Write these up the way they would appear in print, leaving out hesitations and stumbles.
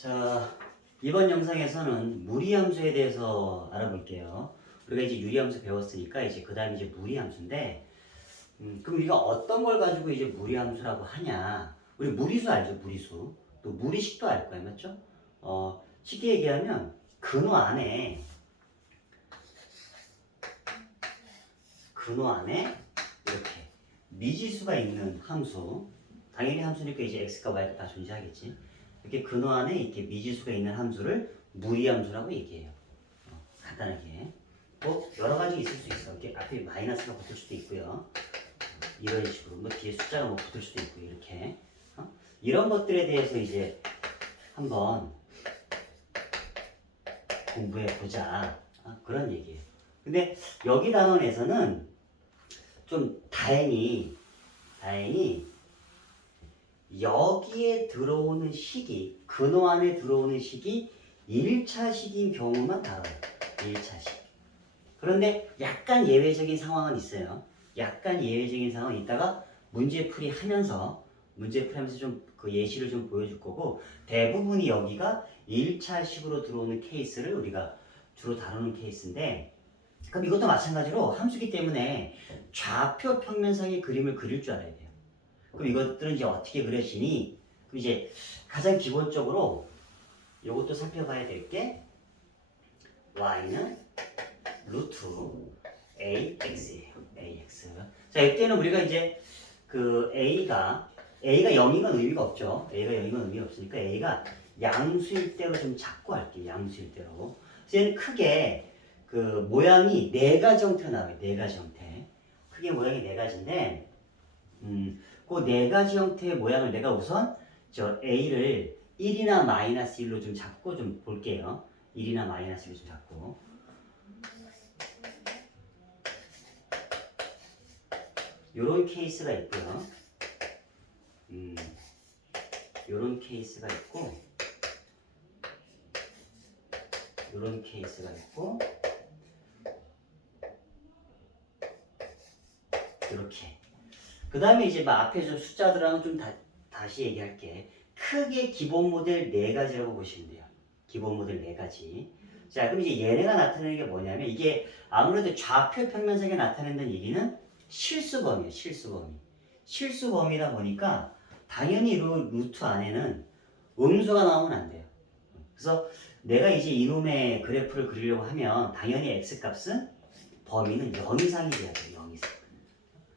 자, 이번 영상에서는 무리함수에 대해서 알아볼게요. 우리가 이제 유리함수 배웠으니까 이제 그 다음에 이제 무리함수인데, 그럼 우리가 어떤 걸 가지고 이제 무리함수라고 하냐? 우리 무리수 알죠? 무리수. 또 무리식도 알 거야, 맞죠? 쉽게 얘기하면 근호 안에 이렇게 미지수가 있는 함수, 당연히 함수니까 이제 x가 y가 다 존재하겠지. 이렇게 근호 안에 이렇게 미지수가 있는 함수를 무리함수라고 얘기해요. 간단하게. 뭐 여러 가지 있을 수 있어. 이렇게 앞에 마이너스가 붙을 수도 있고요. 이런 식으로 뭐 뒤에 숫자가 뭐 붙을 수도 있고 이렇게. 이런 것들에 대해서 이제 한번 공부해 보자. 그런 얘기예요. 근데 여기 단원에서는 좀 다행히 여기에 들어오는 식이, 근호 안에 들어오는 식이 1차식인 경우만 다뤄요. 1차식. 그런데 약간 예외적인 상황은 있어요. 약간 예외적인 상황이 있다가 문제풀이 하면서 좀 그 예시를 좀 보여줄 거고, 대부분이 여기가 1차식으로 들어오는 케이스를 우리가 주로 다루는 케이스인데, 그럼 이것도 마찬가지로 함수기 때문에 좌표 평면상의 그림을 그릴 줄 알아야 돼요. 그럼 이것들은 이제 어떻게 그려지니? 그럼 이제 가장 기본적으로 이것도 살펴봐야 될 게 y는 루트 ax예요. ax. 자, 이때는 우리가 이제 그 a가 0인 건 의미가 없죠. a가 0인 건 의미가 없으니까 a가 양수일 대로 좀 잡고 할게요. 양수일 대로. 그래서 얘는 크게 그 모양이 네 가지 형태로 나와요. 네 가지 형태. 크게 모양이 네 가지인데, 그 네 가지 형태의 모양을 내가 우선 저 a를 1이나 마이너스 1로 좀 잡고 좀 볼게요. 1이나 마이너스 1로 좀 잡고. 요런 케이스가 있고요. 요런 케이스가 있고, 요런 케이스가 있고, 이렇게. 그 다음에 이제 막 앞에 좀 숫자들하고 좀 다시 얘기할게. 크게 기본 모델 네 가지라고 보시면 돼요. 기본 모델 네 가지. 자, 그럼 이제 얘네가 나타내는 게 뭐냐면, 이게 아무래도 좌표 평면상에 나타낸다는 얘기는 실수범이에요. 실수범이다 보니까 당연히 루트 안에는 음수가 나오면 안 돼요. 그래서 내가 이제 이놈의 그래프를 그리려고 하면 당연히 x값은 범위는 0 이상이 돼야 돼요. 0 이상.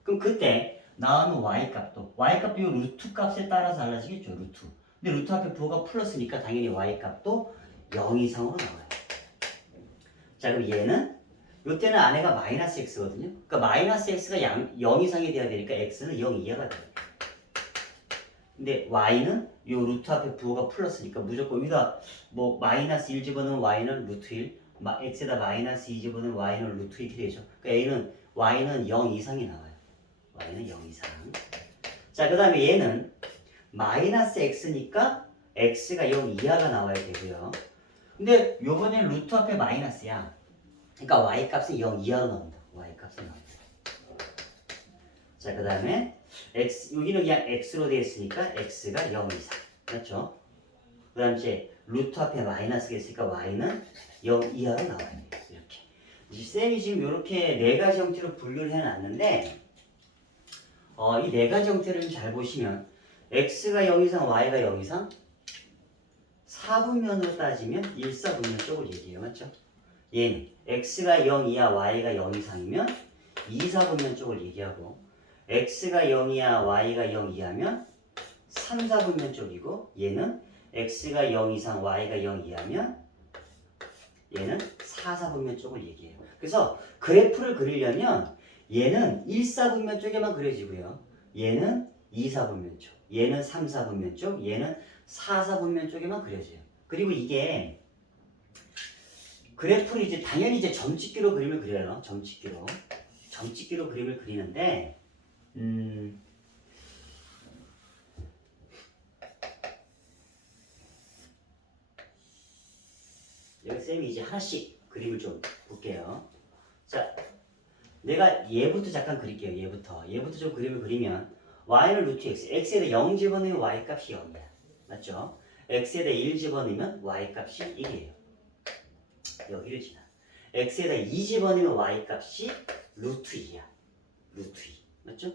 그럼 그때 나오는 y값도 이 루트 값에 따라서 달라지겠죠. 루트. 근데 루트 앞에 부호가 플러스니까 당연히 y값도 0 이상으로 나와요. 자, 그럼 얘는 요때는 안에가 마이너스 x거든요. 그러니까 마이너스 x가 0 이상이 돼야 되니까 x는 0 이하가 돼요. 근데 y는 요 루트 앞에 부호가 플러스니까 무조건 여기다 뭐 마이너스 1 집어넣으면 y는 루트 1, x에다 마이너스 2 집어넣으면 y는 루트 1이 되죠. 그러니까 y는 0 이상이 나와요. y는 0 이상. 자, 그 다음에 얘는 마이너스 x니까 x가 0 이하가 나와야 되고요. 근데 요번엔 루트 앞에 마이너스야. 그러니까 y값은 0 이하로 나온다. y값은 나온다. 자, 그 다음에 여기는 그냥 x로 되어 있으니까 x가 0 이상. 그렇죠? 그 다음 이제 루트 앞에 마이너스가 있으니까 y는 0 이하로 나와야 돼요. 이렇게. 쌤이 지금 이렇게 네 가지 형태로 분류를 해놨는데, 이 네 가지 형태를 좀 잘 보시면 x가 0 이상, y가 0 이상, 4분면으로 따지면 1사분면 쪽을 얘기해요. 맞죠? 얘는 x가 0 이하, y가 0 이상이면 2사분면 쪽을 얘기하고, x가 0 이하, y가 0 이하면 3사분면 쪽이고, 얘는 x가 0 이상, y가 0 이하면 얘는 4사분면 쪽을 얘기해요. 그래서 그래프를 그리려면 얘는 1사분면 쪽에만 그려지고요. 얘는 2사분면 쪽, 얘는 3사분면 쪽, 얘는 4사분면 쪽에만 그려져요. 그리고 이게 그래프를 이제 당연히 이제 점찍기로 그림을 그려요. 점찍기로 그림을 그리는데, 여기 쌤이 이제 하나씩 그림을 좀 볼게요. 자, 내가 얘부터 잠깐 그릴게요. 얘부터 좀 그림을 그리면 y는 루트 x, x에다 0 집어넣으면 y 값이 0이야. 맞죠? x에다 1 집어넣으면 y 값이 1이에요. 여기를 지나. x에다 2 집어넣으면 y 값이 루트 2야. 루트 2. 맞죠?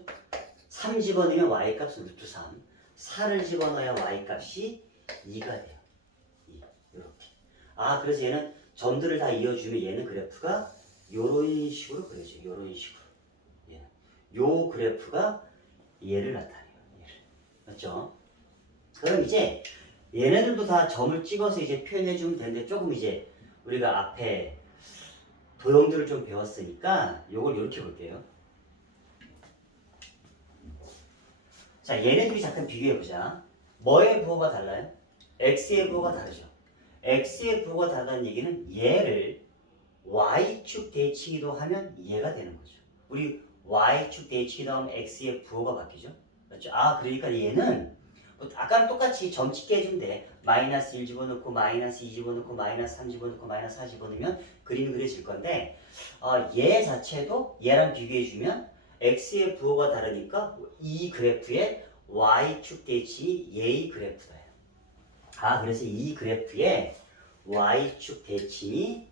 3 집어넣으면 y 값은 루트 3. 4를 집어넣어야 y 값이 2가 돼요. 2. 이렇게. 아, 그래서 얘는 점들을 다 이어주면 얘는 그래프가 요런 식으로 그려져요. 요런 식으로. 얘는. 요 그래프가 얘를 나타내요. 얘를. 맞죠? 그럼 이제 얘네들도 다 점을 찍어서 이제 표현해주면 되는데 조금 이제 우리가 앞에 도형들을 좀 배웠으니까 요걸 이렇게 볼게요. 자, 얘네들이 잠깐 비교해보자. 뭐의 부호가 달라요? x의 부호가 다르죠. x의 부호가 다르다는 얘기는 얘를 y축 대칭이도 하면 얘가 되는 거죠. 우리 y축 대칭이도 하면 x의 부호가 바뀌죠. 그렇죠? 아, 그러니까 얘는 아까랑 똑같이 점 찍게 해주면 돼. 마이너스 1 집어넣고 마이너스 2 집어넣고 마이너스 3 집어넣고 마이너스 4 집어넣으면 그림이 그려질 건데 얘 자체도 얘랑 비교해주면 x의 부호가 다르니까 이 그래프의 y축 대칭이 얘의 그래프다. 아, 그래서 이 그래프의 y축 대칭이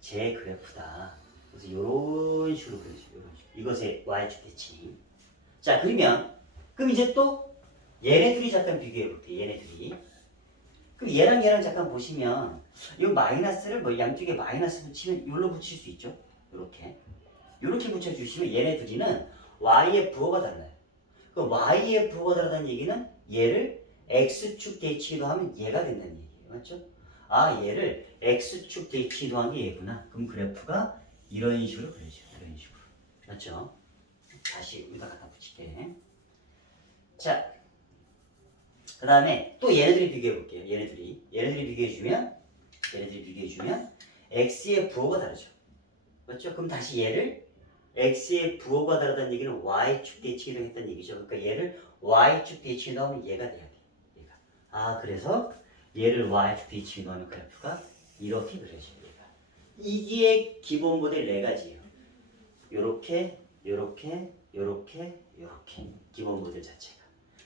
제 그래프다. 그래서 이런 식으로 그려줘요. 이런 식으로. 이것의 y축 대칭. 자, 그럼 이제 또 얘네들이 잠깐 비교해 볼게요. 얘네들이. 그럼 얘랑 잠깐 보시면 이 마이너스를 뭐 양쪽에 마이너스 붙이면 이걸로 붙일 수 있죠. 이렇게. 이렇게 붙여주시면 얘네들이는 y의 부호가 달라요. 그 y의 부호가 다르다는 얘기는 얘를 x축 대칭이도 하면 얘가 된다는 얘기예요. 맞죠? 아, 얘를 x축 대칭이도 하는 게 얘구나. 그럼 그래프가 이런 식으로 그려져요. 이런 식으로. 맞죠? 다시 여기다 갖다 붙일게. 자, 그 다음에 또 얘네들이 비교해 볼게요. 얘네들이 비교해 주면 x의 부호가 다르죠. 맞죠? 그럼 다시 얘를 x의 부호가 다르다는 얘기는 y축 대칭이라고 했다는 얘기죠. 그러니까 얘를 y축 대칭에 넣으면 얘가 돼야 돼. 얘가. 아, 그래서 얘를 y축 대칭에 넣으면 그래프가 이렇게 그려져요. 얘가. 이게 기본 모델 네 가지예요. 요렇게 기본 모델 자체가.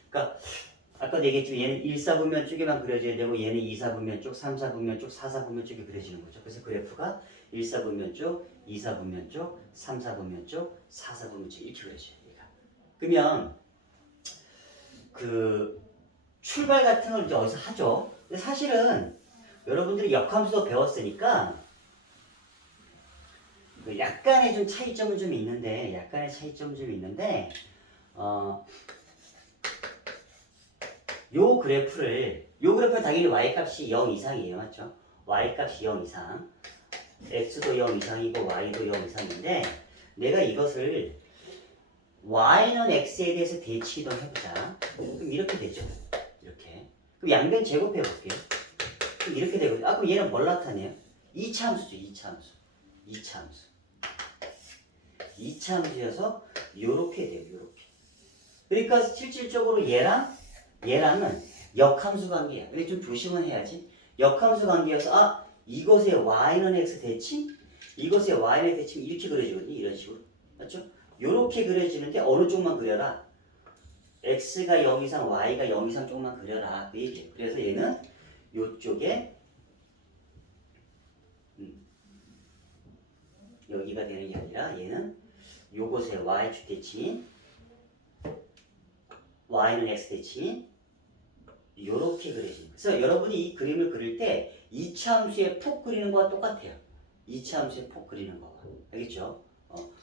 그러니까 아까도 얘기했지만 얘는 1사분면 쪽에만 그려져야 되고 얘는 2사분면 쪽, 3사분면 쪽, 4사분면 쪽에 그려지는 거죠. 그래서 그래프가 1사분면 쪽, 2사분면 쪽, 3사분면 쪽, 4사분면 쪽 이렇게 그려져요. 얘가. 그러면 그 출발 같은 걸 이제 어디서 하죠. 근데 사실은 여러분들이 역함수도 배웠으니까 그 약간의 좀 차이점은 좀 있는데 요 그래프를 당연히 y값이 0 이상이에요. 맞죠? y값이 0 이상. x도 0 이상이고 y도 0 이상인데 내가 이것을 y는 x에 대해서 대치도 해보자. 그럼 이렇게 되죠. 이렇게. 그럼 양변 제곱해 볼게요. 그럼 이렇게 되거든요. 아, 그럼 얘는 뭘 나타내요? 2차 함수죠. 2차 함수여서 요렇게 돼요. 요렇게. 그러니까 실질적으로 얘랑은 역함수 관계야. 근데 좀 조심은 해야지. 역함수 관계여서 이것의 y는 x 대칭, 이것의 y는 대칭 이렇게 그려지거든요. 이런 식으로. 맞죠? 요렇게 그려지는데 어느 쪽만 그려라. x가 0 이상, y가 0 이상 쪽만 그려라. 그 얘기예요. 그래서 얘는 요쪽에 여기가 되는 게 아니라 얘는 요것의 y축 대칭인 y는 x 대칭인 요렇게 그려지는. 그래서 여러분이 이 그림을 그릴 때 2차 함수에 폭 그리는 거와 똑같아요. 2차 함수에 폭 그리는 거와. 알겠죠?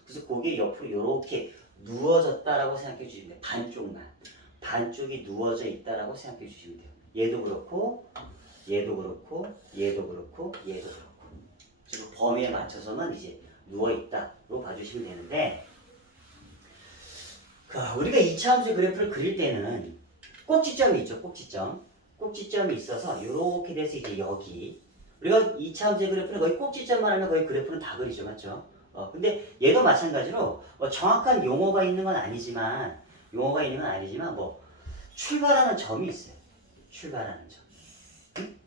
그래서 그게 옆으로 요렇게 누워졌다라고 생각해 주시면 돼요. 반쪽만. 반쪽이 누워져 있다라고 생각해 주시면 돼요. 얘도 그렇고, 얘도 그렇고, 얘도 그렇고, 얘도 그렇고. 지금 범위에 맞춰서는 이제 누워있다로 봐주시면 되는데, 우리가 2차 함수의 그래프를 그릴 때는 꼭지점이 있죠. 꼭지점이 있어서 이렇게 돼서 이제 여기 우리가 2차 함수의 그래프는 거의 꼭지점만 하면 거의 그래프는 다 그리죠. 맞죠? 근데 얘도 마찬가지로 정확한 용어가 있는 건 아니지만 뭐 출발하는 점이 있어요. 출발하는 점. 응?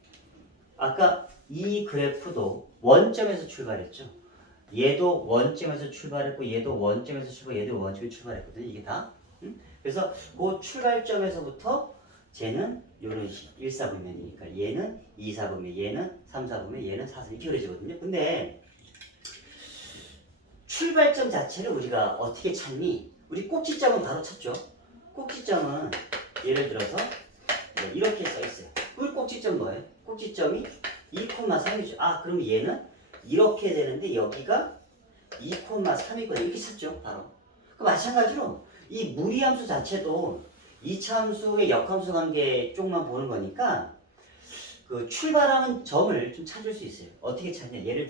아까 이 그래프도 원점에서 출발했죠. 얘도 원점에서 출발했고 얘도 원점에서 출발했거든요. 이게 다. 응? 그래서 그 출발점에서부터 쟤는 요런 식 1, 4분면이니까 얘는 2, 4분면, 얘는 3, 4분면, 얘는 4, 4 이렇게 그려지거든요. 근데 출발점 자체를 우리가 어떻게 찾니? 우리 꼭지점은 바로 찾죠. 꼭지점은 예를 들어서 이렇게 써 있어요. 그 꼭지점 뭐예요? 꼭지점이 2,3이죠. 아, 그럼 얘는 이렇게 되는데 여기가 2,3이거든요. 이렇게 찾죠, 바로. 그 마찬가지로 이 무리함수 자체도 이차함수의 역함수 관계 쪽만 보는 거니까 그 출발하는 점을 좀 찾을 수 있어요. 어떻게 찾냐? 예를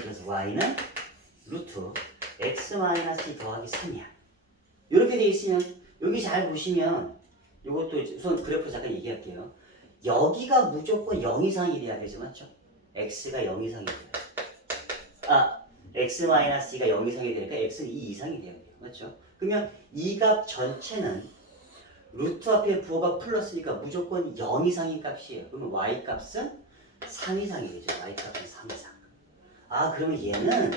들어서 y는 루트 x-2 더하기 3이야. 이렇게 돼 있으면 여기 잘 보시면 이것도 우선 그래프 잠깐 얘기할게요. 여기가 무조건 0 이상이 돼야 되죠, 맞죠? x가 0 이상이 돼요. x-2가 0 이상이 되니까 x는 2 이상이 돼야 돼요, 맞죠? 그러면 이 값 전체는 루트 앞에 부호가 플러스니까 무조건 0 이상인 값이에요. 그러면 y 값은 3 이상이 되죠. y 값은 3 이상. 아, 그러면 얘는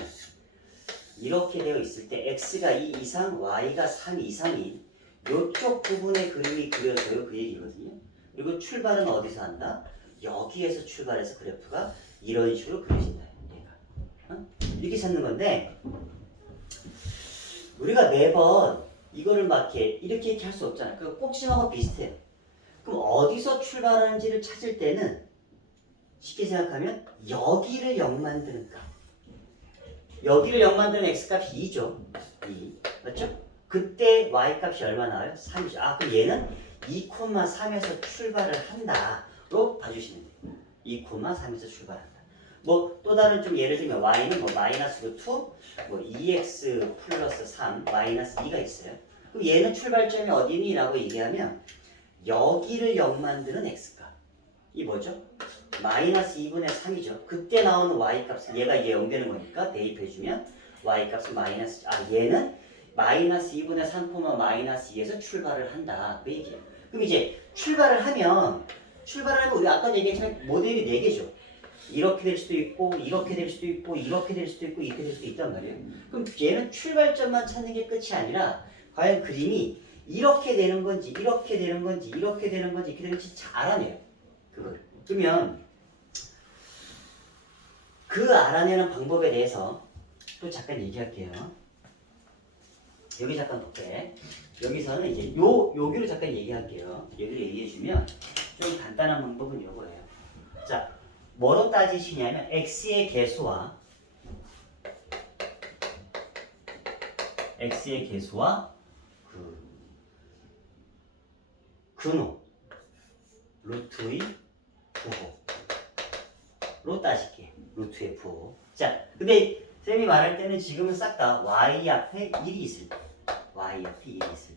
이렇게 되어 있을 때 x가 2 이상, y가 3 이상인 이쪽 부분의 그림이 그려져요. 그 얘기거든요. 그리고 출발은 어디서 한다? 여기에서 출발해서 그래프가 이런 식으로 그려진다. 얘가. 이렇게 찾는 건데 우리가 매번 이거를 막 이렇게 할 수 없잖아요. 그 꼭지점하고 비슷해요. 그럼 어디서 출발하는지를 찾을 때는 쉽게 생각하면 여기를 0 만드는 값. 여기를 0 만드는 x값이 2죠. 2. 맞죠? 그때 y값이 얼마 나와요? 3이죠. 아, 그럼 얘는 2,3에서 출발을 한다로 봐주시면 돼요. 2,3에서 출발한다. 뭐 또 다른 좀 예를 들면 y는 뭐 마이너스 루트 뭐 2x 플러스 3 마이너스 2가 있어요. 그럼 얘는 출발점이 어디니? 라고 얘기하면 여기를 0 만드는 x값. 이 뭐죠? 마이너스 2분의 3이죠. 그때 나오는 y값은 얘가 0 되는 거니까 대입해주면 y값은 마이너스 얘는 마이너스 2분의 3, 마이너스 2에서 출발을 한다. 그 얘기예요. 그럼 이제 출발을 하면 우리 아까 얘기했지만 모델이 4개죠. 이렇게 될 수도 있고 이렇게 될 수도 있고 이렇게 될 수도 있고 이렇게 될 수도 있단 말이에요. 그럼 얘는 출발점만 찾는 게 끝이 아니라 과연 그림이 이렇게 되는 건지 이렇게 되는 건지 이렇게 되는 건지 이렇게 되는 건지 잘 알아내요. 그걸. 그러면 그 알아내는 방법에 대해서 또 잠깐 얘기할게요. 여기 잠깐 볼게. 여기서는 이제 여기로 잠깐 얘기할게요. 여기로 얘기해주면 좀 간단한 방법은 요거예요. 자, 뭐로 따지시냐면 x의 개수와 그 근호 루트의 부호로 따질게요. 루트의 부호. 자, 근데 쌤이 말할 때는 지금은 싹 다 y 앞에 1이 있을 때,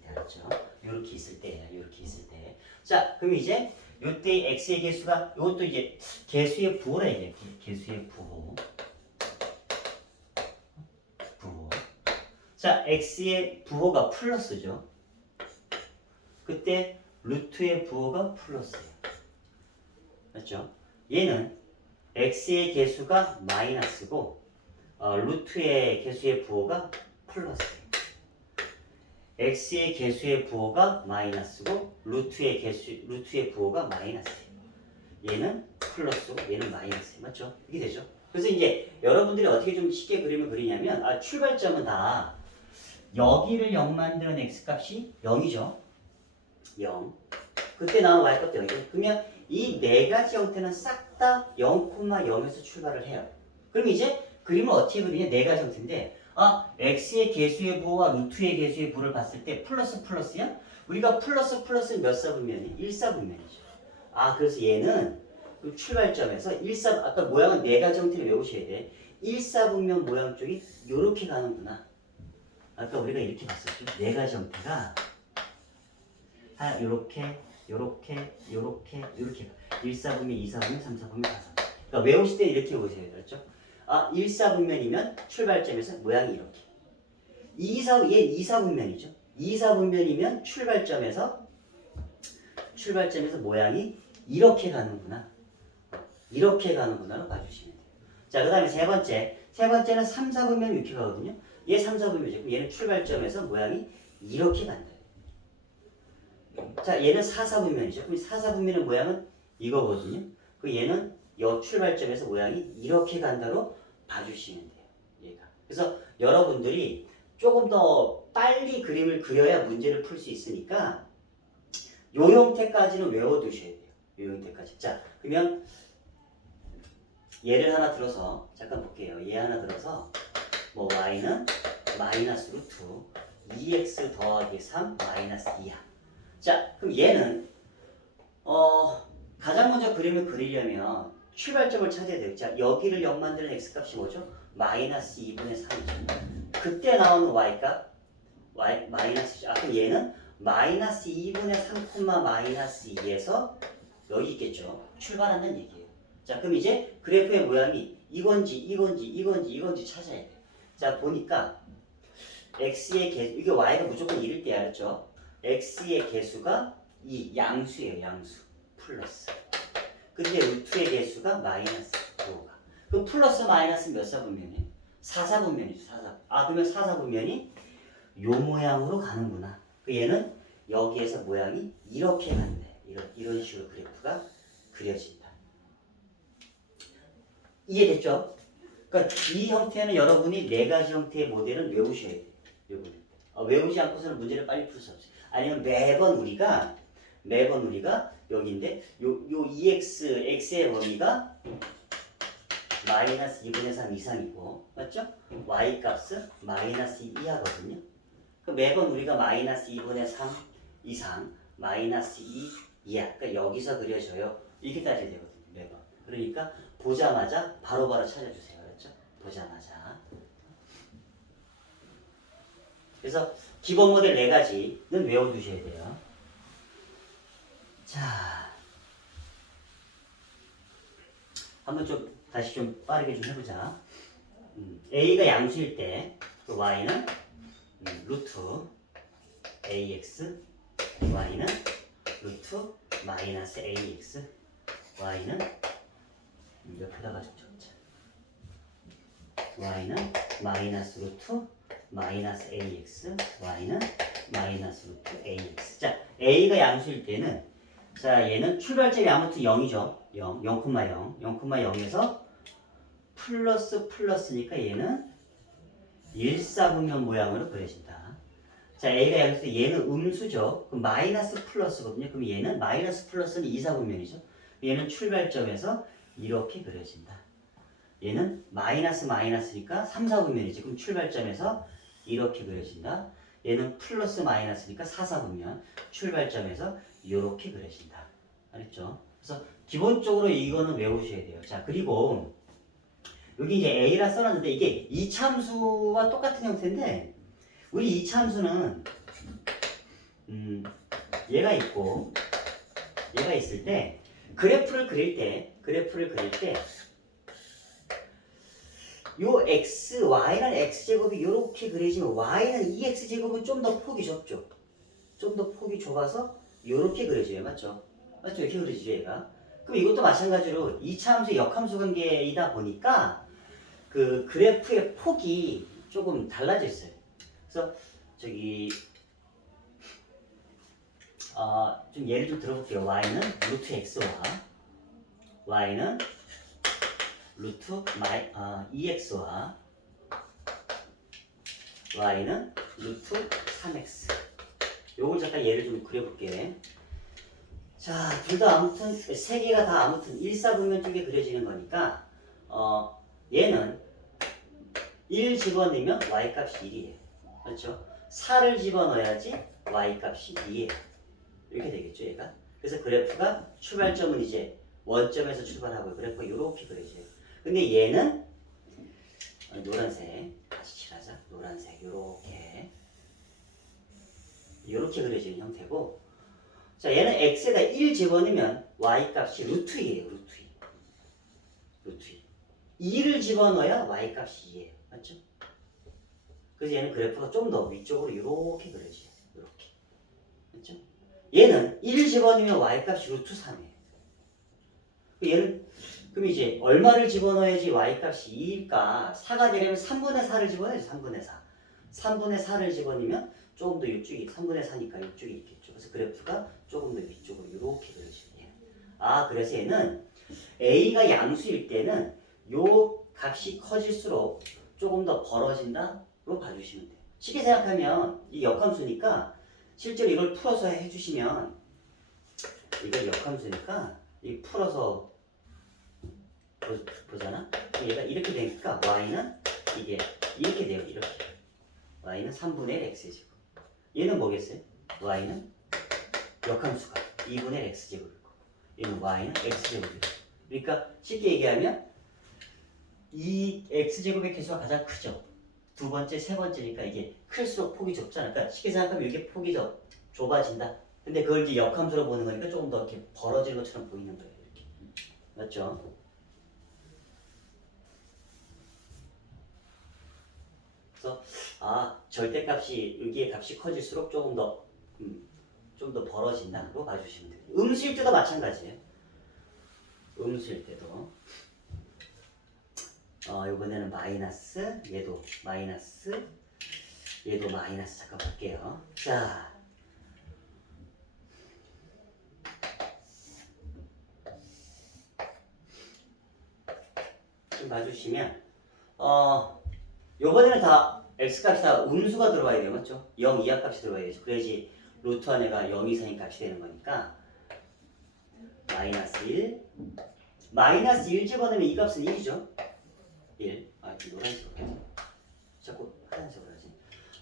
알았죠? 요렇게 있을 때예요. 요렇게 있을 때. 자, 그럼 이제 요때 x의 개수가 이것도 이제 개수의 부호라 얘기해요. 개수의 부호. 자, x의 부호가 플러스죠. 그때 루트의 부호가 플러스예요. 맞죠? 얘는 x의 개수가 마이너스고 루트의 개수의 부호가 플러스예요. x의 개수의 부호가 마이너스고 루트의 부호가 마이너스예요. 얘는 플러스고 얘는 마이너스예요. 맞죠? 이게 되죠? 그래서 이제 여러분들이 어떻게 좀 쉽게 그림을 그리냐면 출발점은 다 여기를 0 만드는 x값이 0이죠. 0. 그때 나온 y값도 0이죠. 그러면 이 네 가지 형태는 싹 다 0,0에서 출발을 해요. 그럼 이제 그림을 어떻게 그리냐? 네 가지 형태인데 x의 개수의 부호와 루트의 개수의 부호를 봤을 때 플러스야? 우리가 플러스 몇 사분면이? 1사분면이죠. 그래서 얘는 그 출발점에서 아까 모양은 네 가지 형태를 외우셔야 돼. 1사분면 모양 쪽이 요렇게 가는구나. 아까 우리가 이렇게 봤었죠. 네 가지 형태가 요렇게 1사분면, 2사분면, 3사분면, 4사분면. 그러니까 외우실 때 이렇게 보셔야 되죠. 1사분면이면 출발점에서 모양이 이렇게. 얘 2사분면이죠. 2사분면이면 출발점에서 모양이 이렇게 가는구나. 이렇게 가는구나로 봐주시면 돼요. 자, 그 다음에 세 번째는 3사분면 이렇게 가거든요. 얘 3사분면이고 얘는 출발점에서 모양이 이렇게 간다. 자, 얘는 사사분면이죠. 그럼 사사분면의 모양은 이거거든요. 그 얘는 여 출발점에서 모양이 이렇게 간다로 봐주시면 돼요. 얘가. 그래서 여러분들이 조금 더 빨리 그림을 그려야 문제를 풀 수 있으니까 요 형태까지는 외워두셔야 돼요. 요 형태까지. 자, 그러면 예를 하나 들어서 잠깐 볼게요. 얘 하나 들어서 뭐 y는 마이너스 루트 2x 더하기 3 마이너스 2야. 자, 그럼 얘는 가장 먼저 그림을 그리려면 출발점을 찾아야 돼요. 자, 여기를 0 만드는 x값이 뭐죠? 마이너스 2분의 3이죠. 그때 나오는 y값 마이너스 그럼 얘는 마이너스 2분의 3 마이너스 2에서 여기 있겠죠. 출발한다는 얘기예요. 자, 그럼 이제 그래프의 모양이 이건지 찾아야 돼. 자, 보니까 x의 개수, 이게 y가 무조건 1일 때 알았죠? x의 개수가 2, 양수예요, 양수. 플러스. 근데 루트의 개수가 마이너스 5가. 그럼 플러스 마이너스는 몇 사분면이에요? 4사분면이죠, 4사. 아, 그러면 4사분면이 요 모양으로 가는구나. 얘는 여기에서 모양이 이렇게 간대. 이런 식으로 그래프가 그려진다. 이해됐죠? 그러니까 이 형태는 여러분이 네 가지 형태의 모델은 외우셔야 돼요. 외우지 않고서는 문제를 빨리 풀 수 없어요. 아니면 매번 우리가 여기인데 요 x의 범위가 마이너스 2분의 3 이상이고 맞죠? y 값은 마이너스 2 이하거든요. 매번 우리가 마이너스 2분의 3 이상 마이너스 2 이하 그러니까 여기서 그려져요. 이렇게 따져야 되거든요. 매번. 그러니까 보자마자 바로바로 찾아주세요. 그렇죠? 보자마자. 그래서 기본 모델 4가지는 외워두셔야 돼요. 자, 한번 좀 다시 좀 빠르게 좀 해보자. A가 양수일 때 Y는 루트 AX Y는 루트 마이너스 AX Y는 옆에다가 좀 적자. Y는 마이너스 루트 마이너스 AX Y는 마이너스 루트 AX. 자, A가 양수일 때는 자 얘는 출발점이 아무튼 0이죠. 0,0에서 플러스니까 얘는 1사분면 모양으로 그려진다. 자, A가 양수 얘는 음수죠. 그럼 마이너스 플러스거든요. 그럼 얘는 마이너스 플러스는 2사분면이죠. 얘는 출발점에서 이렇게 그려진다. 얘는 마이너스니까 3사분면이지. 그럼 출발점에서 이렇게 그려진다. 얘는 플러스 마이너스니까 4사분면. 출발점에서 이렇게 그려진다. 알겠죠? 그래서 기본적으로 이거는 외우셔야 돼요. 자, 그리고 여기 이제 A라 써놨는데 이게 이차함수와 똑같은 형태인데 우리 이차함수는 얘가 있고 얘가 있을 때 그래프를 그릴 때 요 x, y는 x제곱이 이렇게 그려지면 y는 2x제곱은 좀 더 폭이 좁죠. 좀 더 폭이 좁아서 이렇게 그려져요. 맞죠? 이렇게 그려지죠, 얘가. 그럼 이것도 마찬가지로 이차함수의 역함수 관계이다 보니까 그 그래프의 폭이 조금 달라져 있어요. 그래서 저기 좀 예를 좀 들어볼게요. y는 루트 x와 y는 루트 2x와 y는 루트 3x. 요걸 잠깐 예를 좀 그려볼게. 자, 둘 다 아무튼 세 개가 다 아무튼 1사분면 쪽에 그려지는 거니까 얘는 1 집어넣으면 y값이 1이에요. 그렇죠? 4를 집어넣어야지 y값이 2예요. 이렇게 되겠죠, 얘가. 그래서 그래프가 출발점은 이제 원점에서 출발하고 그래프가 이렇게 그려져요. 근데 얘는 노란색 다시 칠하자. 노란색 이렇게 그려지는 형태고, 자 얘는 x에다 1 집어넣으면 y 값이 루트 2예요. 루트 2. 2를 집어넣어야 y 값이 2예요. 맞죠? 그래서 얘는 그래프가 좀 더 위쪽으로 이렇게 그려져요. 이렇게. 맞죠? 얘는 1을 집어넣으면 y 값이 루트 3이에요. 얘는 그럼 이제 얼마를 집어넣어야지 y값이 2일까? 4가 되려면 3분의 4를 집어넣어야지. 3분의 4. 3분의 4를 집어넣으면 조금 더 이쪽이 3분의 4니까 이쪽에 있겠죠. 그래서 그래프가 조금 더 위쪽으로 이렇게 그려지면 돼요. 아, 그래서 얘는 A가 양수일 때는 요 값이 커질수록 조금 더 벌어진다로 봐주시면 돼요. 쉽게 생각하면 이 역함수니까 실제로 이걸 풀어서 해주시면 이걸 역함수니까 이 풀어서 보잖아. 얘가 이렇게 되니까 y는 이게 이렇게 돼요. 이렇게 y는 3분의 1 x제곱. 얘는 뭐겠어요? y는 역함수가 2분의 1 x제곱이고 얘는 y는 x제곱이고. 그러니까 쉽게 얘기하면 이 x제곱의 개수가 가장 크죠. 두 번째, 세 번째니까 이게 클수록 폭이 좁잖아. 그러니까 쉽게 생각하면 이게 폭이 좁아진다. 근데 그걸 이제 역함수로 보는 거니까 조금 더 이렇게 벌어지는 것처럼 보이는 거예요. 이렇게. 맞죠? 그래서 절대값이 여기의 값이 커질수록 조금 더 좀 더 벌어진다고 봐주시면 돼요. 음수일 때도 마찬가지예요. 음수일 때도 이번에는 마이너스, 얘도 마이너스, 얘도 마이너스. 잠깐 볼게요. 자, 좀 봐주시면 요번에는 다 x값이 다 음수가 들어와야 돼요. 맞죠? 0 이하 값이 들어와야 되죠. 그래야지 루트 안에가 0 이상인 값이 되는 거니까 마이너스 1 마이너스 1 집어넣으면 이 값은 1이죠. 1. 노란색으로 하지. 자꾸 하얀색으로 하지.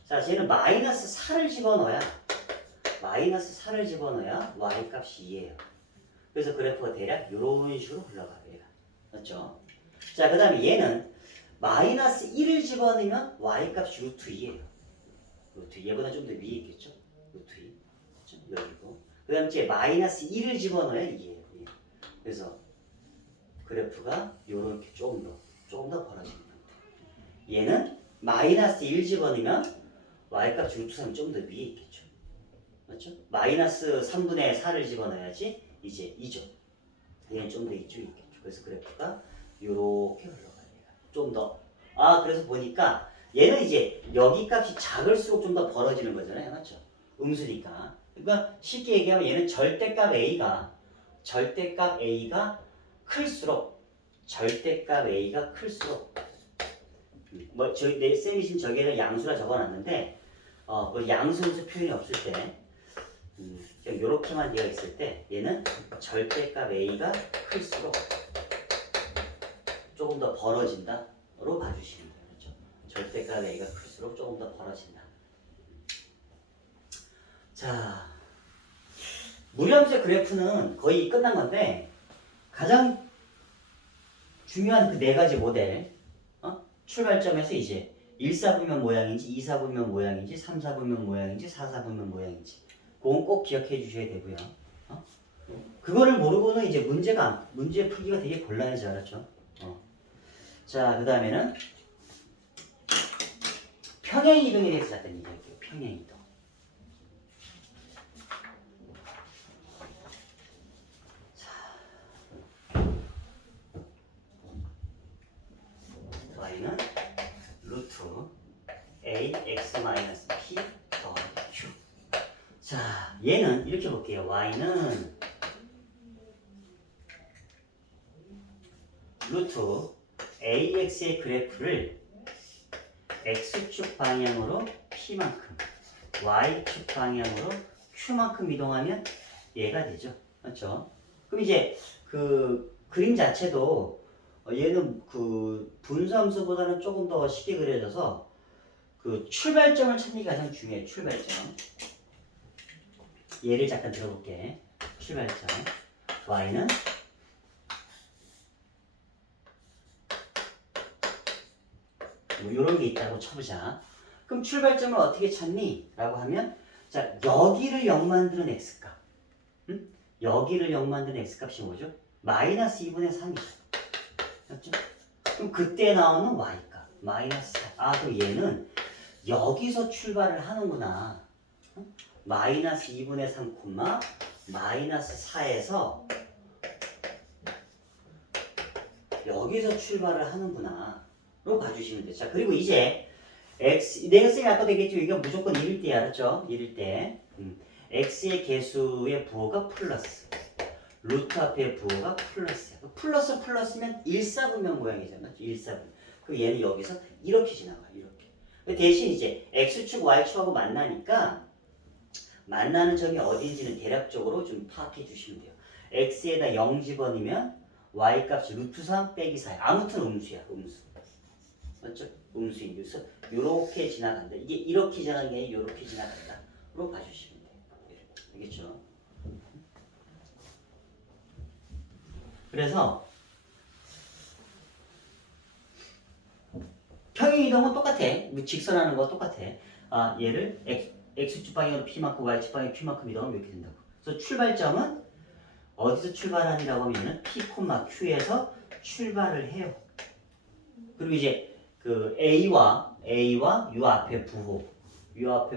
자, 쟤는 마이너스 4를 집어넣어야 마이너스 4를 집어넣어야 y 값이 2예요. 그래서 그래프가 대략 이런 식으로 흘러가요. 얘가. 맞죠? 자, 그 다음에 얘는 마이너스 1을 집어넣으면 y 값이 루트 2예요. 루트 2. 얘보다 좀 더 위에 있겠죠? 루트 2. 그렇죠? 여기고. 그 다음에 이제 마이너스 1을 집어넣어야 2예요. 그래서 그래프가 요렇게 조금 더 벌어지는 상태. 얘는 마이너스 1 집어넣으면 y값 루트 3이 좀 더 위에 있겠죠. 맞죠? 마이너스 3분의 4를 집어넣어야지 이제 2죠. 얘는 좀 더 이쪽에 있겠죠. 그래서 그래프가 요렇게 흘러가요. 좀 더. 그래서 보니까 얘는 이제 여기 값이 작을수록 좀 더 벌어지는 거잖아요. 맞죠? 음수니까. 그러니까 쉽게 얘기하면 얘는 절대값 A가 클수록 저희 내 쌤이 지금 저기에는 양수라 적어놨는데 뭐 양수음수 표현이 없을 때 그냥 요렇게만 되어 있을 때 얘는 절대값 A가 클수록 조금 더 벌어진다로 봐주시면 돼요. 그렇죠? 절대값 A가 클수록 조금 더 벌어진다. 자, 무리함수의 그래프는 거의 끝난 건데 가장 중요한 그 네 가지 모델 출발점에서 이제 1사분면 모양인지 2사분면 모양인지 3사분면 모양인지 4사분면 모양인지 그건 꼭 기억해 주셔야 되고요. 그거를 모르고는 이제 문제 풀기가 되게 곤란해져. 알았죠? 자, 그 다음에는 평행이동에 대해서 잠깐 얘기할게요. 평행이동. y는 루트 ax 마이너스 p 더하기 q. 자, 얘는 이렇게 볼게요. y는 루트 ax의 그래프를 x축 방향으로 p만큼 y축 방향으로 q만큼 이동하면 얘가 되죠. 맞죠? 그럼 이제 그 그림 자체도 얘는 그 분수함수보다는 조금 더 쉽게 그려져서 그 출발점을 찾는 게 가장 중요해요. 출발점. 얘를 잠깐 들어볼게. 출발점. y는 뭐 이런 게 있다고 쳐보자. 그럼 출발점을 어떻게 찾니? 라고 하면 자, 여기를 0 만드는 x값. 여기를 0 만드는 x값이 뭐죠? 마이너스 2분의 3이죠. 맞죠? 그럼 그때 나오는 y값. 마이너스 4. 그럼 얘는 여기서 출발을 하는구나. 마이너스 2분의 3, 마이너스 4에서 여기서 출발을 하는구나. 로 봐주시면 돼요. 자, 그리고 이제 x 내가 쌤이 아까도 얘기했죠. 이게 무조건 1일 때 알았죠? 1일 때 x의 개수의 부호가 플러스 루트 앞에 부호가 플러스야. 플러스 플러스면 일사분면 모양이잖아. 맞죠? 일사분면. 그럼 얘는 여기서 이렇게 지나가. 이렇게. 대신 이제 x축 y축하고 만나니까 만나는 점이 어딘지는 대략적으로 좀 파악해 주시면 돼요. x에다 0 집어넣으면 y 값이 루트 3 빼기 4야. 아무튼 음수야. 음수. 맞죠? 음수인 그래서 이렇게 지나간다. 이게 이렇게 지나가는 게 아니라 이렇게 지나간다. 로 봐주시면 돼요. 알겠죠? 그래서 평행 이동은 똑같아. 직선하는 거 똑같아. 아, 얘를 x축 방향으로 p만큼 y축 방향 q만큼 이동하면 이렇게 된다고. 그래서 출발점은 어디서 출발하니라고 하면은 p, q에서 출발을 해요. 그리고 이제 그 a와 요 앞에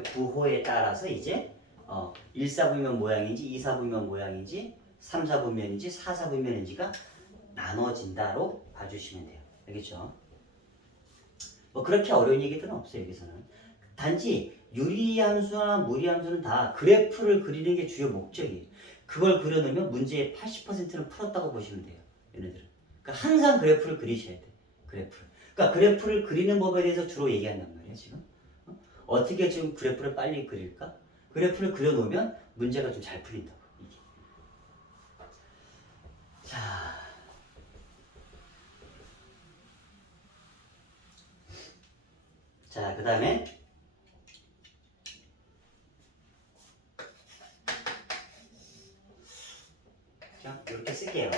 부호에 따라서 이제 1사분면 모양인지 2사분면 모양인지 3사분면인지 4사분면인지가 나눠진다로 봐주시면 돼요. 알겠죠? 뭐 그렇게 어려운 얘기들은 없어요. 여기서는. 단지 유리함수나 무리함수는 다 그래프를 그리는 게 주요 목적이에요. 그걸 그려놓으면 문제의 80%는 풀었다고 보시면 돼요. 얘네들은. 그러니까 항상 그래프를 그리셔야 돼. 그래프를. 그러니까 그래프를 그리는 법에 대해서 주로 얘기한단 말이에요. 지금. 어떻게 지금 그래프를 빨리 그릴까? 그래프를 그려놓으면 문제가 좀 잘 풀린다고. 이게. 자, 그 다음에 자, 이렇게 쓸게요.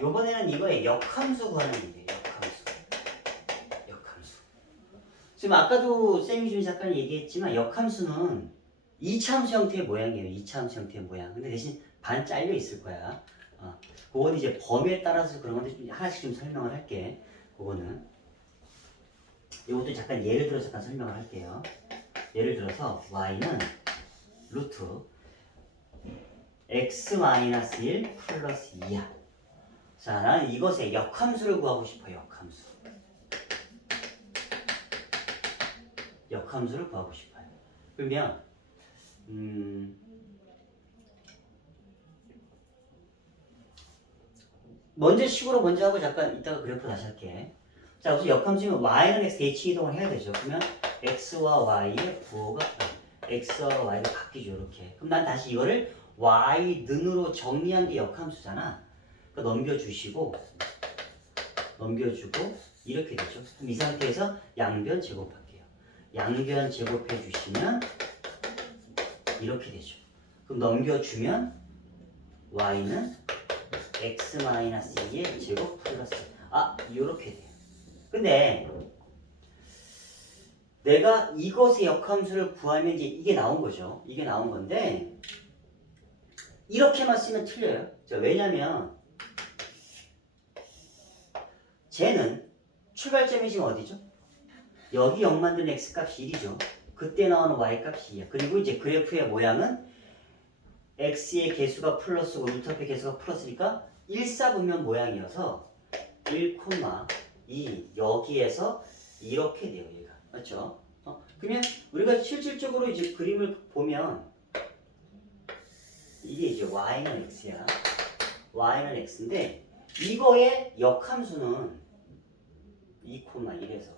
요번에는 이거에 역함수 구하는 얘기예요. 역함수. 지금 아까도 쌤이 잠깐 얘기했지만 역함수는 2차함수 형태의 모양이에요. 2차함수 형태의 모양. 근데 대신 반 잘려 있을 거야. 그건 이제 범위에 따라서 그런 건데 좀 하나씩 좀 설명을 할게. 그거는. 이것도 잠깐 예를 들어서 잠깐 설명을 할게요. 예를 들어서 y는 루트 x-1 플러스 2야. 자, 나는 이것의 역함수를 구하고 싶어요. 역함수. 역함수를 구하고 싶어요. 그러면 먼저 식으로 먼저 하고 잠깐 이따가 그래프 다시 할게. 자, 우선 역함수면 y는 x 대칭 이동을 해야 되죠. 그러면 x와 y의 부호가 x와 y가 바뀌죠. 이렇게. 그럼 난 다시 이거를 y는으로 정리한 게 역함수잖아. 그러니까 넘겨주고 이렇게 되죠. 그럼 이 상태에서 양변 제곱할게요. 양변 제곱해 주시면 이렇게 되죠. 그럼 넘겨주면 y는 x-2의 제곱 플러스 이렇게 돼요. 근데 내가 이것의 역함수를 구하면 이제 이게 나온 거죠. 이게 나온 건데 이렇게만 쓰면 틀려요. 자, 왜냐면 쟤는 출발점이 지금 어디죠? 여기 0 만든 x값이 1이죠. 그때 나오는 y값이 2야. 그리고 이제 그래프의 모양은 x의 개수가 플러스고 루트 앞의 개수가 플러스니까 1사분면 모양이어서 1, 2 여기에서 이렇게 돼요. 얘가. 맞죠? 그러면 우리가 실질적으로 이제 그림을 보면 이게 이제 y는 x야. y는 x인데 이거의 역함수는 2,1에서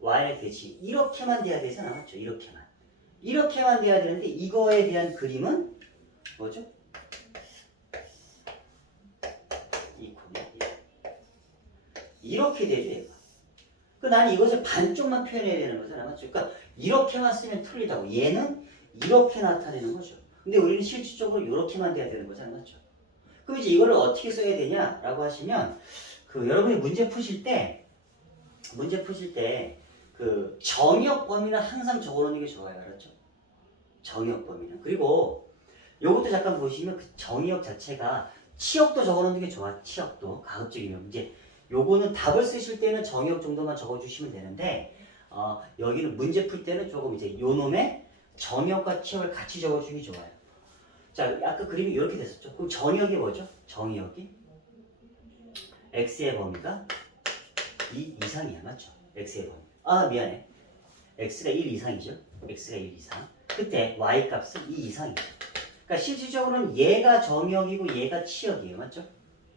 y의 대칭 이렇게만 돼야 되잖아. 맞죠? 이렇게만 돼야 되는데 이거에 대한 그림은 뭐죠? 2,1 이렇게 되죠. 얘가. 나는 이것을 반쪽만 표현해야 되는 거잖아. 맞죠? 그러니까 이렇게만 쓰면 틀리다고. 얘는 이렇게 나타내는 거죠. 근데 우리는 실질적으로 이렇게만 돼야 되는 거잖아. 맞죠? 그럼 이제 이거를 어떻게 써야 되냐라고 하시면 여러분이 문제 푸실 때 그 정역 범위는 항상 적어놓는 게 좋아요. 알았죠? 정역 범위는. 그리고 요것도 잠깐 보시면 그 정역 자체가 치역도 적어놓는 게 좋아. 치역도 가급적이면 이제 요거는 답을 쓰실 때는 정역 정도만 적어주시면 되는데 여기는 문제 풀 때는 조금 이제 요놈의 정역과 치역을 같이 적어주는 게 좋아요. 자, 아까 그림이 이렇게 됐었죠. 그럼 정역이 뭐죠? 정역이 x의 범위가 2 이상이야. 맞죠? x의 범위. 아 미안해. x가 1 이상이죠. x가 1 이상. 그때 y 값은 2 이상이죠. 그러니까 실질적으로는 얘가 정역이고 얘가 치역이에요. 맞죠?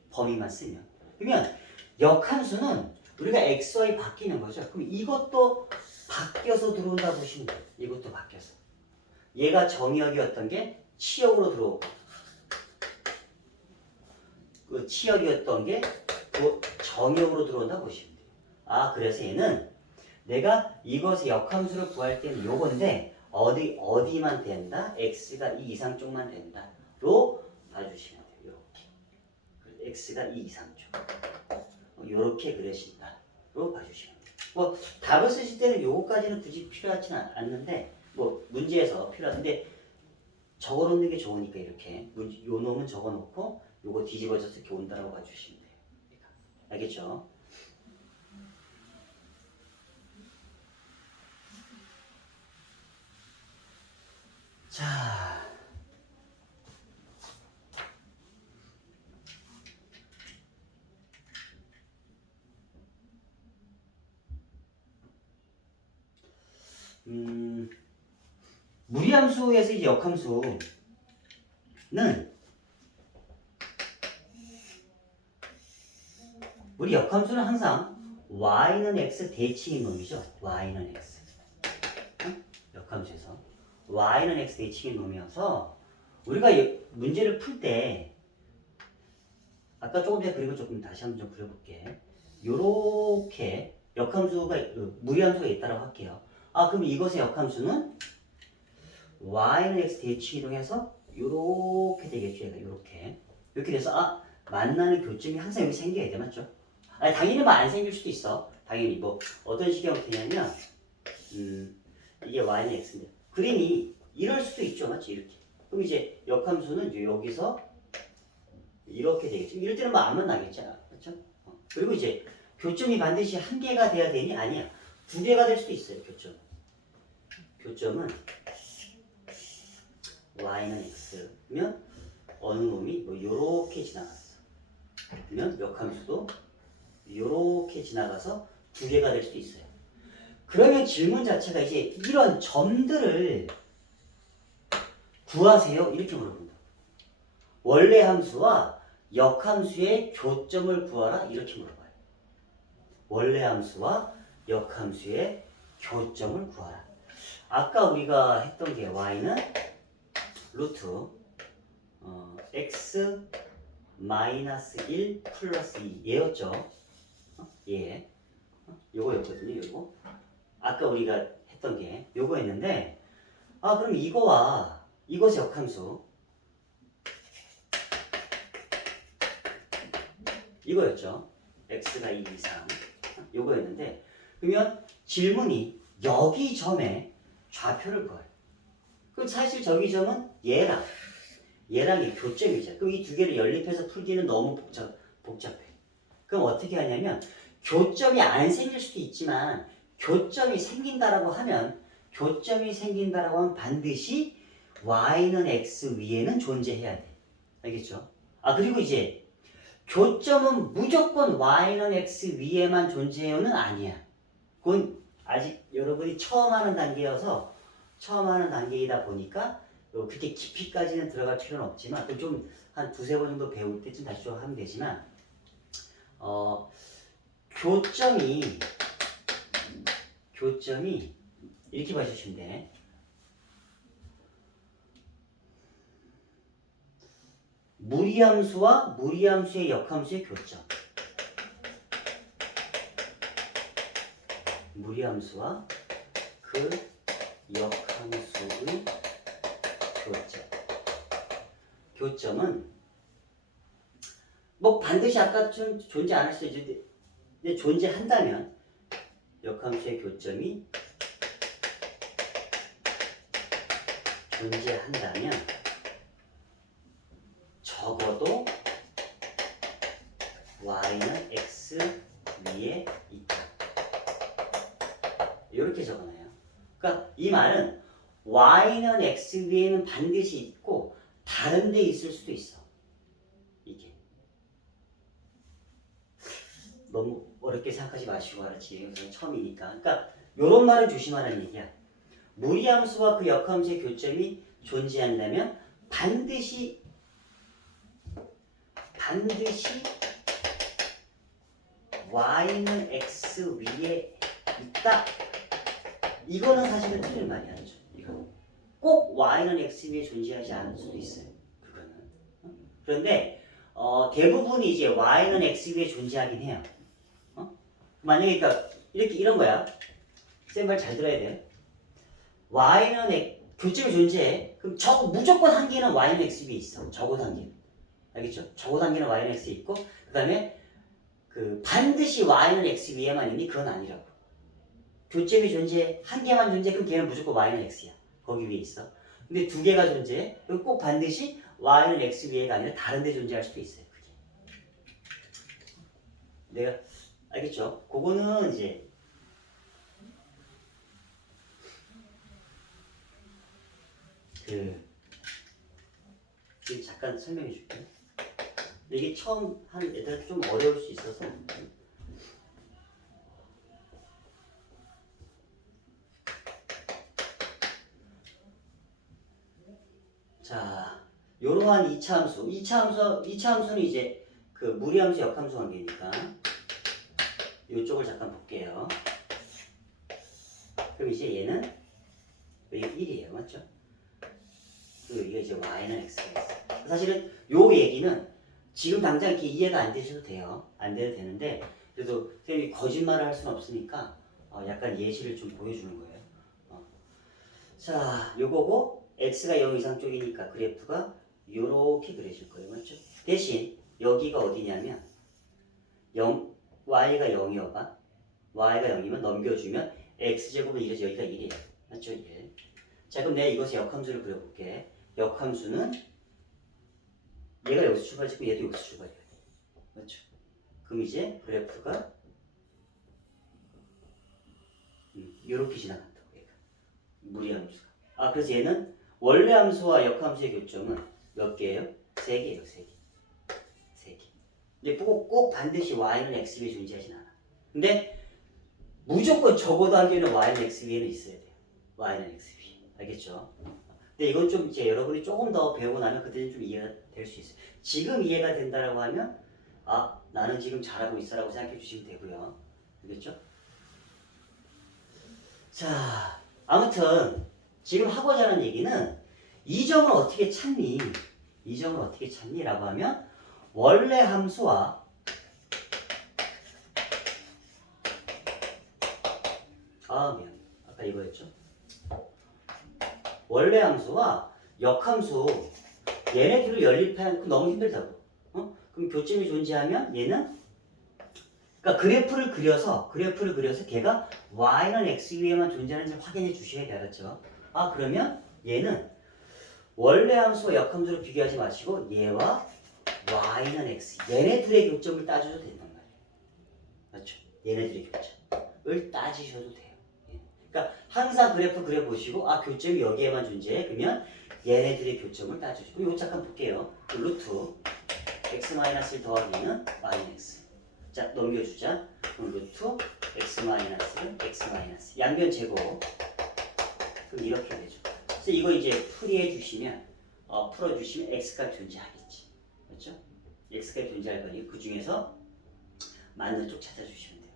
범위만 쓰면. 그러면 역함수는 우리가 x, y 바뀌는 거죠. 그럼 이것도 바뀌어서 들어온다 보시면 돼요. 이것도 바뀌어서. 얘가 정역이었던 게 치역으로 들어오고 그 치역이었던 게 그 정역으로 들어온다 보시면 돼요. 아 그래서 얘는 내가 이것의 역함수를 구할 때는 요건데 어디만 된다? x가 2 이상 쪽만 된다. 로 봐주시면 돼요. 이렇게. x가 2 이상 쪽. 요렇게 그려진다. 로 봐주시면 돼요. 뭐 답을 쓰실 때는 요거까지는 굳이 필요하지는 않는데 뭐 문제에서 필요한데 적어놓는 게 좋으니까 이렇게 요 놈은 적어놓고 요거 뒤집어져서 이렇게 온다라고 봐주시면 돼요. 알겠죠? 자, 무리함수에서 이제 역함수는 우리 역함수는 항상 y는 x 대칭인 놈이죠. y는 x. 역함수에서 y는 x 대칭인 놈이어서 우리가 문제를 풀 때 아까 조금 전에 그린 거 조금 다시 한번 좀 그려볼게. 요렇게 역함수가 무리함수가 있다고 할게요. 아 그럼 이것의 역함수는 y는 x 대칭 이동해서 요렇게 되겠죠. 얘가 요렇게 이렇게 돼서 아 만나는 교점이 항상 여기 생겨야 돼. 맞죠? 아니, 당연히 뭐 안 생길 수도 있어. 당연히 뭐 어떤 식의 형태냐면 이게 y는 x인데 그림이 이럴 수도 있죠. 맞지? 이렇게. 그럼 이제 역함수는 이제 여기서 이렇게 되겠죠. 이럴 때는 뭐 안 만나겠잖아. 그렇죠? 그리고 이제 교점이 반드시 한 개가 돼야 되니? 아니야. 두 개가 될 수도 있어요. 교점은 y는 x면 어느 놈이 뭐 요렇게 지나갔어. 그러면 역함수도 요렇게 지나가서 두 개가 될 수도 있어요. 그러면 질문 자체가 이제 이런 점들을 구하세요. 이렇게 물어본다. 원래 함수와 역함수의 교점을 구하라. 이렇게 물어봐요. 원래 함수와 역함수의 교점을 구하라. 아까 우리가 했던 게 y는 루트 x 마이너스 1 플러스 2 얘였죠. 얘 요거였거든요. 요거 아까 우리가 했던 게 요거였는데 아 그럼 이거와 이것의 역함수 이거였죠. x가 2 이상 요거였는데 그러면 질문이 여기 점에 좌표를 구해요. 그럼 사실 저기 점은 얘랑의 교점이죠. 그럼 이 두 개를 연립해서 풀기는 너무 복잡해. 그럼 어떻게 하냐면 교점이 안 생길 수도 있지만 교점이 생긴다라고 하면 반드시 y는 x 위에는 존재해야 돼. 알겠죠? 아 그리고 이제 교점은 무조건 y는 x 위에만 존재해요는 아니야. 그건 아직 여러분이 처음 하는 단계이다 보니까 그렇게 깊이까지는 들어갈 필요는 없지만 좀 한 두세 번 정도 배울 때쯤 다시 좀 하면 되지만 교점이 이렇게 봐주시면 돼. 무리함수와 무리함수의 역함수의 교점. 무리함수와 그 역함수의 교점. 교점은 뭐 반드시 아까 좀 존재 안 할 수도 있는데 존재한다면 역함수의 교점이 존재한다면 적어도 y는 x 위에 있다. 이렇게 적어놔요. 그러니까 이 말은 y는 x 위에는 반드시 있고 다른 데 있을 수도 있어. 이게 너무 어렵게 생각하지 마시고 알았지? 처음이니까. 그러니까 요런 말은 조심하라는 얘기야. 무리함수와 그 역함수의 교점이 존재한다면 반드시 y는 x 위에 있다. 이거는 사실은 틀린 말이 아니죠. 이거는 꼭 y는 x 위에 존재하지 않을 수도 있어요. 그거는. 그런데 대부분이 이제 y는 x 위에 존재하긴 해요. 만약에 그러니까 이렇게 이런 거야. 쌤 말 잘 들어야 돼요. y는 교점이 존재해. 그럼 무조건 한 개는 y는 x 위에 있어. 적어도 한 개는. 알겠죠? 적어도 한 개는 y는 x에 있고 그 다음에 반드시 y는 x 위에만 있니? 그건 아니라고. 교점이 존재해. 한 개만 존재해. 그럼 걔는 무조건 y는 x야. 거기 위에 있어. 근데 두 개가 존재해. 그럼 꼭 반드시 y는 x 위에가 아니라 다른 데 존재할 수도 있어요. 그게. 내가 알겠죠? 그거는 이제 지금 잠깐 설명해 줄게. 근데 이게 처음 한 애들한테 좀 어려울 수 있어서 자, 요러한 2차 함수. 2차 함수는 이제 그 무리함수 역함수 관계니까 이쪽을 잠깐 볼게요. 그럼 이제 얘는 이게 1이에요. 맞죠? 그리고 이게 이제 y는 x가 있어. 사실은 요 얘기는 지금 당장 이렇게 이해가 안 되셔도 돼요. 안 돼도 되는데 그래도 선생님이 거짓말을 할 수는 없으니까 약간 예시를 좀 보여주는 거예요. 자, 요거고 x가 0 이상 쪽이니까 그래프가 요렇게 그려질 거예요. 맞죠? 대신 여기가 어디냐면 y가 0이어봐. y가 0이면 넘겨주면 x제곱은 1이죠. 여기가 1이에요. 맞죠? 1. 자, 그럼 내가 이것의 역함수를 그려볼게. 역함수는 얘가 여기서 출발했고 얘도 여기서 출발해야 돼. 맞죠? 그럼 이제 그래프가 이렇게 지나간다고 얘가. 무리함수가. 그래서 얘는 원래 함수와 역함수의 교점은 몇 개예요? 3개예요. 3개. 3개. 근데 꼭 반드시 y는 x 위에 존재하진 않아. 근데 무조건 적어도 한 개는 y는 x 위에는 있어야 돼요. y는 x 위에. 알겠죠? 근데 이건 좀 이제 여러분이 조금 더 배우고 나면 그때는 좀 이해가 될 수 있어요. 지금 이해가 된다라고 하면 나는 지금 잘하고 있어라고 생각해 주시면 되고요. 알겠죠? 자, 아무튼 지금 하고자 하는 얘기는 이 점을 어떻게 찾니? 이 점을 어떻게 찾니? 라고 하면 원래 함수와 미안. 아까 이거였죠? 원래 함수와 역함수 얘네 둘을 연립하는 거 너무 힘들다고. 그럼 교점이 존재하면 얘는 그러니까 그래프를 그려서 걔가 y는 x 위에만 존재하는지 확인해 주셔야 돼. 알았죠? 그러면 얘는 원래 함수와 역함수를 비교하지 마시고 얘와 y는 x 얘네 둘의 교점을 따져도 된단 말이에요. 맞죠? 얘네 둘의 교점을 따지셔도 돼요. 그러니까 항상 그래프 그려보시고 교점이 여기에만 존재해. 그러면 얘네들의 교점을 따져주고 이거 잠깐 볼게요. 루트 x-1 더하기는 마이너스. 자, 넘겨주자. 그럼 루트 x-는 x-. 양변 제곱. 그럼 이렇게 되죠. 그래서 이거 이제 풀이해 주시면 풀어주시면 x값 존재하겠지. 그렇죠? x값 존재할 거니 그 중에서 맞는 쪽 찾아주시면 돼요.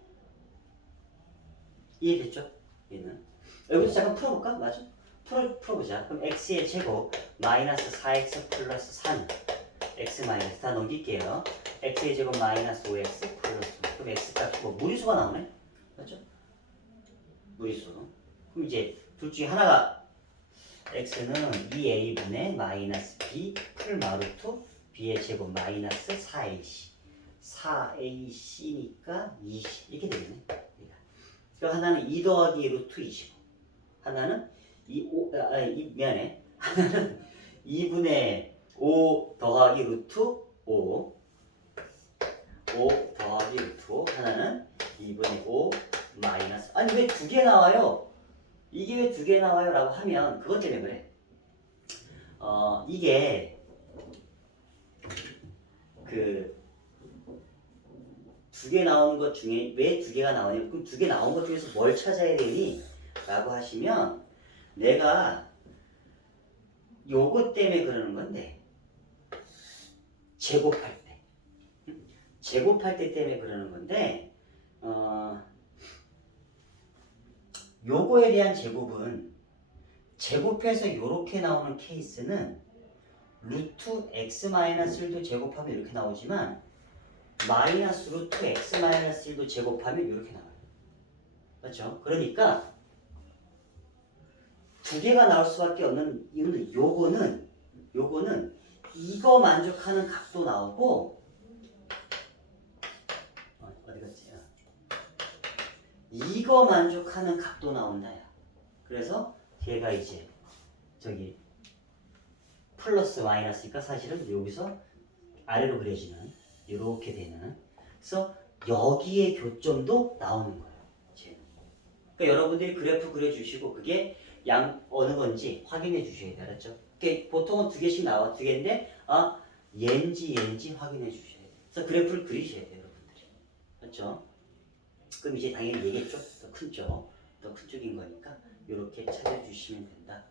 이해됐죠? 얘는 여기서 잠깐 풀어볼까? 맞아? 풀어보자. 그럼 x의 제곱 마이너스 4x 플러스 3 x 마이너스 다 넘길게요. x의 제곱 마이너스 5x 플러스 그럼 x값이 무리수가 나오네? 맞죠? 무리수. 그럼 이제 둘 중에 하나가 x는 2a분의 마이너스 b 풀 마루트 b의 제곱 마이너스 4ac 4ac니까 20 이렇게 되겠네. 그럼 하나는 2 더하기 루트 25 하나는 미안해. 하나는 2분의 5 더하기 루트 5 더하기 루트 5 하나는 2분의 5 마이너스 왜 두 개 나와요? 이게 왜 두 개 나와요? 라고 하면 그것 때문에 그래. 이게 두 두 개 나오는 것 중에 왜 두 개가 나오냐? 그럼 두 개 나온 것 중에서 뭘 찾아야 되니? 라고 하시면 내가 요것 때문에 그러는 건데 제곱할 때 제곱할 때 때문에 그러는 건데 요거에 대한 제곱은 제곱해서 요렇게 나오는 케이스는 루트 x-1도 제곱하면 이렇게 나오지만 마이너스 루트 x-1도 제곱하면 이렇게 나와요. 그렇죠? 그러니까 두 개가 나올 수밖에 없는 이유는 요거는 이거 만족하는 값도 나오고 어디 갔지? 이거 만족하는 값도 나온다야. 그래서 걔가 이제 저기 플러스 마이너스니까 사실은 여기서 아래로 그려지는 이렇게 되는 그래서 여기에 교점도 나오는 거예요. 쟤는. 그러니까 여러분들이 그래프 그려주시고 그게 양 어느 건지 확인해 주셔야 돼요. 알았죠? 그러니까 보통은 두 개씩 나와 두 개인데 얘인지 확인해 주셔야 돼요. 그래서 그래프를 그리셔야 돼요. 여러분들이. 그렇죠? 그럼 이제 당연히 얘겠죠? 더 큰 쪽, 더 큰 쪽인 거니까 이렇게 찾아주시면 된다.